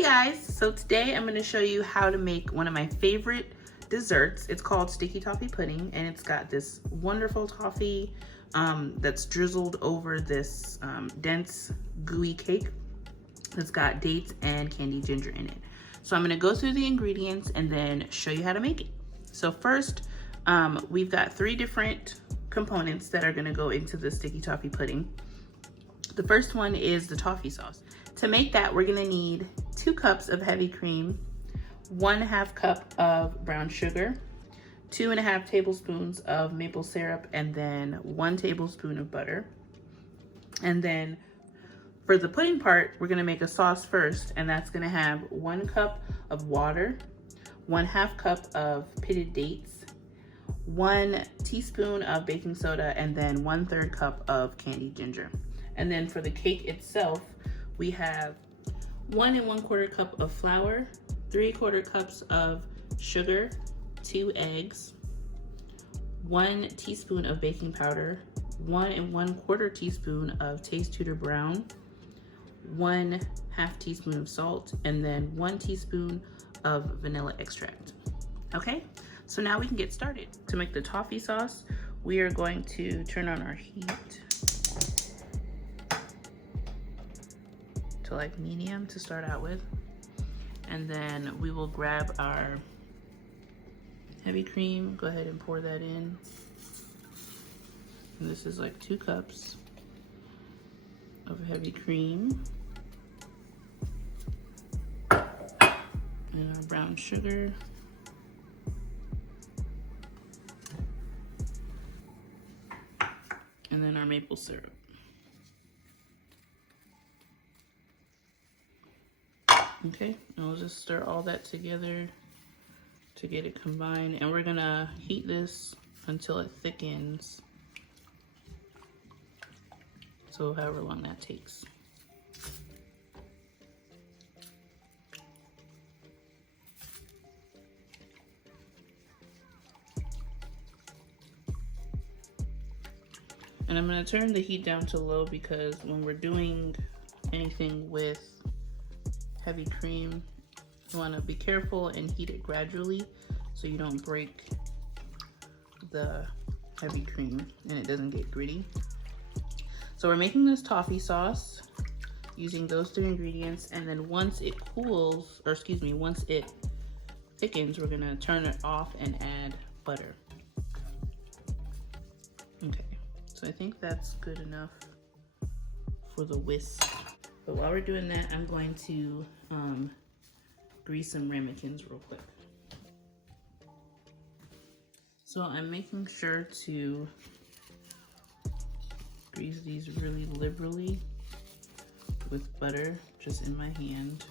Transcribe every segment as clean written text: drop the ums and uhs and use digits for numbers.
Hey guys, so today I'm going to show you how to make one of my favorite desserts. It's called sticky toffee pudding, and it's got this wonderful toffee that's drizzled over this dense gooey cake that's got dates and candied ginger in it. So I'm going to go through the ingredients and then show you how to make it. So first, we've got 3 different components that are going to go into the sticky toffee pudding. The first one is the toffee sauce. To make that, we're gonna need 2 cups of heavy cream, 1/2 cup of brown sugar, 2.5 tablespoons of maple syrup, and then 1 tablespoon of butter. And then for the pudding part, we're gonna make a sauce first, and that's gonna have 1 cup of water, 1/2 cup of pitted dates, 1 teaspoon of baking soda, and then 1/3 cup of candied ginger. And then for the cake itself, we have 1 1/4 cup of flour, 3/4 cups of sugar, 2 eggs, 1 teaspoon of baking powder, 1 1/4 teaspoon of taste tutor brown, 1/2 teaspoon of salt, and then 1 teaspoon of vanilla extract. Okay, so now we can get started. To make the toffee sauce, we are going to turn on our heat to like medium to start out with, and then we will grab our heavy cream, go ahead and pour that in, and this is like 2 cups of heavy cream, and our brown sugar, and then our maple syrup. Okay, and we'll just stir all that together to get it combined, and we're gonna heat this until it thickens, so however long that takes. And I'm gonna turn the heat down to low because when we're doing anything with heavy cream, you want to be careful and heat it gradually so you don't break the heavy cream and it doesn't get gritty. So we're making this toffee sauce using those 3 ingredients, and then once it cools, or excuse me, once it thickens, we're gonna turn it off and add butter. Okay, so I think that's good enough for the whisk. But while we're doing that, I'm going to grease some ramekins real quick. So I'm making sure to grease these really liberally with butter just in my hand,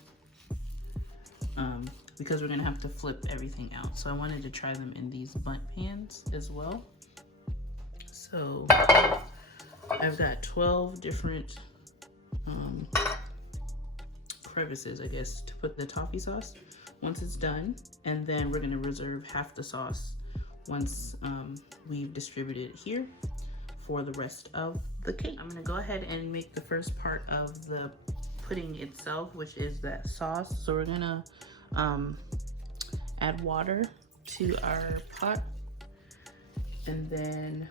because we're gonna have to flip everything out. So I wanted to try them in these bundt pans as well. So I've got 12 different crevices, I guess, to put the toffee sauce once it's done, and then we're gonna reserve half the sauce once we've distributed it here for the rest of the cake. I'm gonna go ahead and make the first part of the pudding itself, which is that sauce. So we're gonna add water to our pot, and then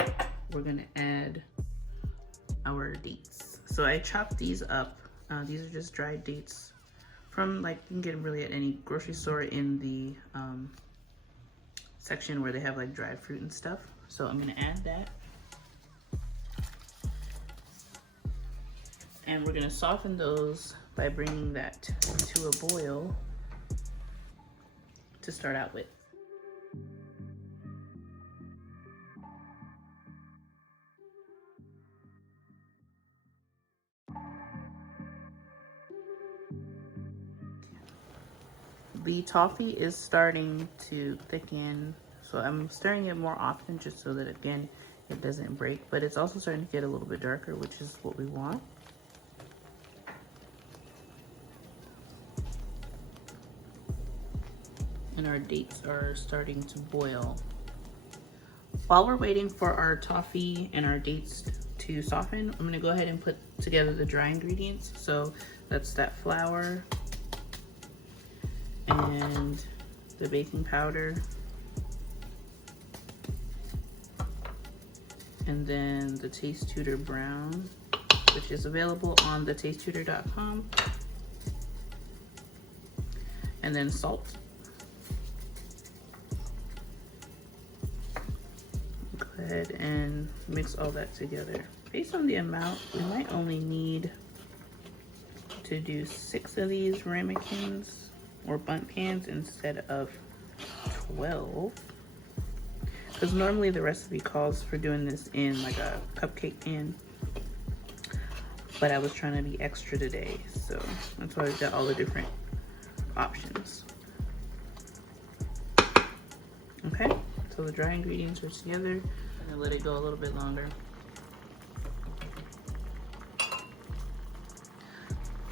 we're gonna add our dates. So I chopped these up. These are just dried dates from, like, you can get them really at any grocery store in the section where they have like dried fruit and stuff. So I'm gonna add that. And we're gonna soften those by bringing that to a boil to start out with. The toffee is starting to thicken, so I'm stirring it more often just so that, again, it doesn't break, but it's also starting to get a little bit darker, which is what we want. And our dates are starting to boil. While we're waiting for our toffee and our dates to soften, I'm gonna go ahead and put together the dry ingredients. So that's that flour, and the baking powder, and then the Taste Tutor Brown, which is available on thetastetutor.com, and then salt. Go ahead and mix all that together. Based on the amount, we might only need to do 6 of these ramekins or bundt pans instead of 12. Because normally the recipe calls for doing this in like a cupcake pan. But I was trying to be extra today, so that's why I've got all the different options. Okay, so the dry ingredients are together. I'm gonna let it go a little bit longer.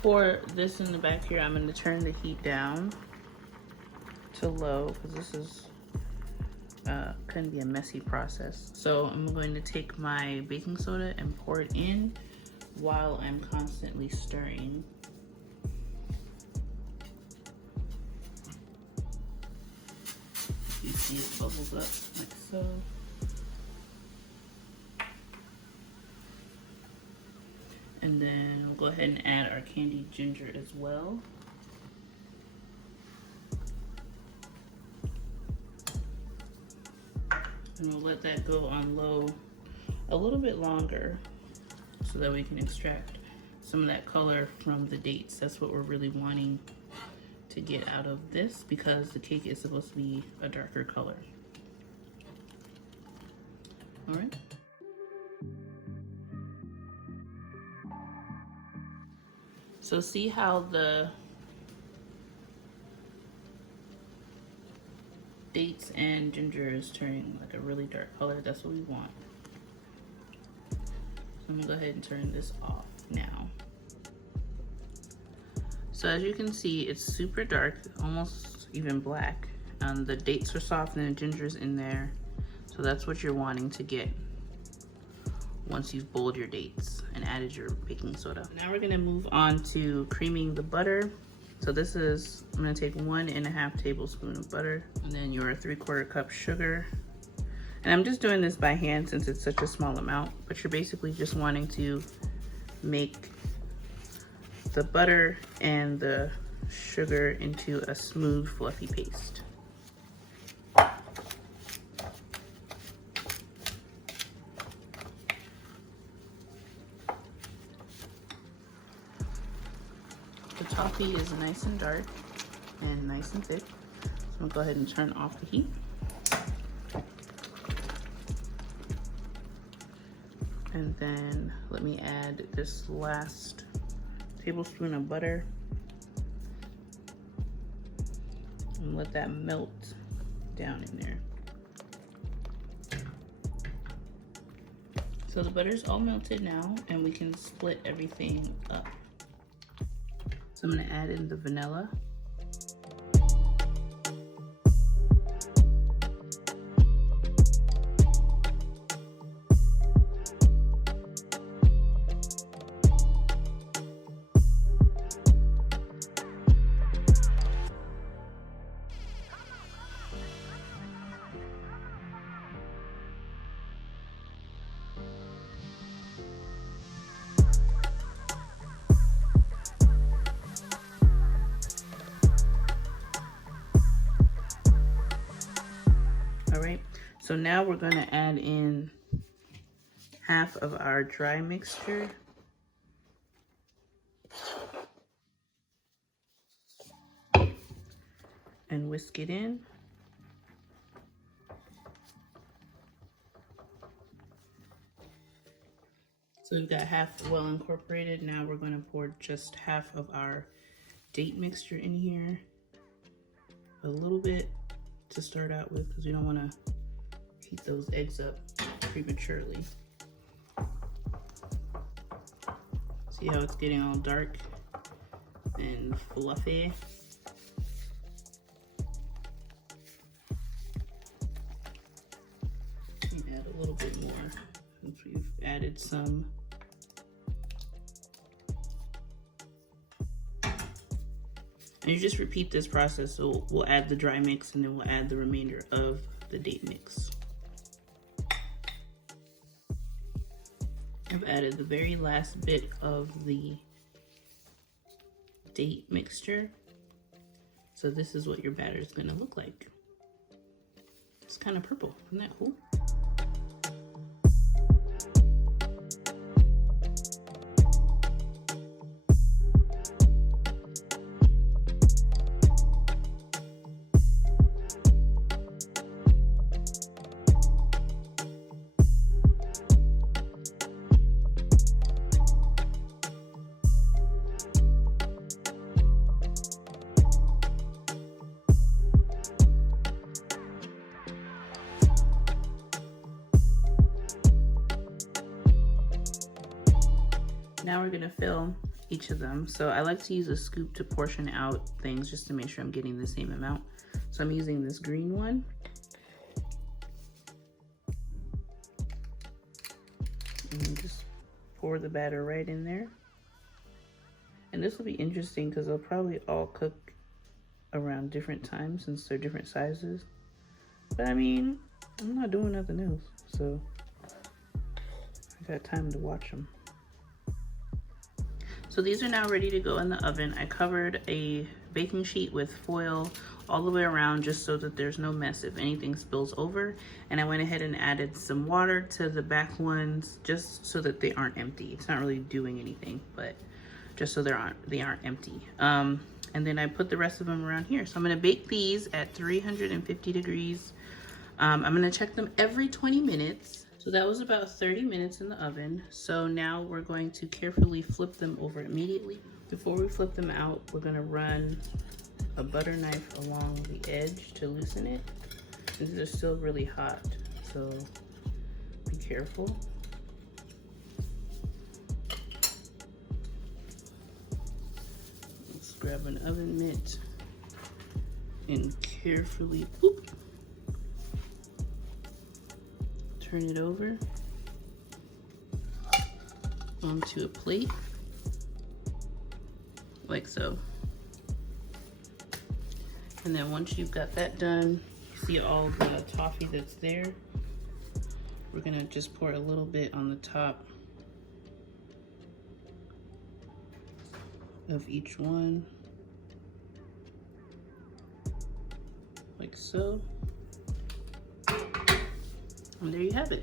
For this in the back here, I'm going to turn the heat down to low because this is can be a messy process. So I'm going to take my baking soda and pour it in while I'm constantly stirring. You see it bubbles up like so. And then we'll go ahead and add our candied ginger as well. And we'll let that go on low a little bit longer so that we can extract some of that color from the dates. That's what we're really wanting to get out of this because the cake is supposed to be a darker color. All right. So see how the dates and ginger is turning like a really dark color? That's what we want. So I'm gonna go ahead and turn this off now. So as you can see, it's super dark, almost even black. The dates are soft and the ginger's in there. So that's what you're wanting to get once you've boiled your dates and added your baking soda. Now we're gonna move on to creaming the butter. So this is, I'm gonna take 1.5 tablespoons of butter and then your 3/4 cup sugar. And I'm just doing this by hand since it's such a small amount, but you're basically just wanting to make the butter and the sugar into a smooth, fluffy paste. The toffee is nice and dark and nice and thick. So I'm gonna go ahead and turn off the heat. And then let me add this last tablespoon of butter and let that melt down in there. So the butter's all melted now and we can split everything up. So I'm gonna add in the vanilla. All right, so now we're gonna add in half of our dry mixture. And whisk it in. So we've got half well incorporated. Now we're gonna pour just half of our date mixture in here. A little bit to start out with because we don't want to heat those eggs up prematurely. See how it's getting all dark and fluffy? Add a little bit more since we've added some. And you just repeat this process. So we'll add the dry mix and then we'll add the remainder of the date mix. I've added the very last bit of the date mixture. So this is what your batter is going to look like. It's kind of purple, isn't that cool? Now we're gonna fill each of them. So I like to use a scoop to portion out things just to make sure I'm getting the same amount. So I'm using this green one. And just pour the batter right in there. And this will be interesting because they'll probably all cook around different times since they're different sizes. But I mean, I'm not doing nothing else, so I got time to watch them. So these are now ready to go in the oven. I covered a baking sheet with foil all the way around just so that there's no mess if anything spills over. And I went ahead and added some water to the back ones just so that they aren't empty. It's not really doing anything, but just so they aren't empty. And then I put the rest of them around here. So I'm gonna bake these at 350 degrees. I'm gonna check them every 20 minutes. So that was about 30 minutes in the oven. So now we're going to carefully flip them over immediately. Before we flip them out, we're gonna run a butter knife along the edge to loosen it. These are still really hot, so be careful. Let's grab an oven mitt and carefully, whoop, turn it over onto a plate, like so. And then once you've got that done, you see all the toffee that's there. We're gonna just pour a little bit on the top of each one, like so. And there you have it.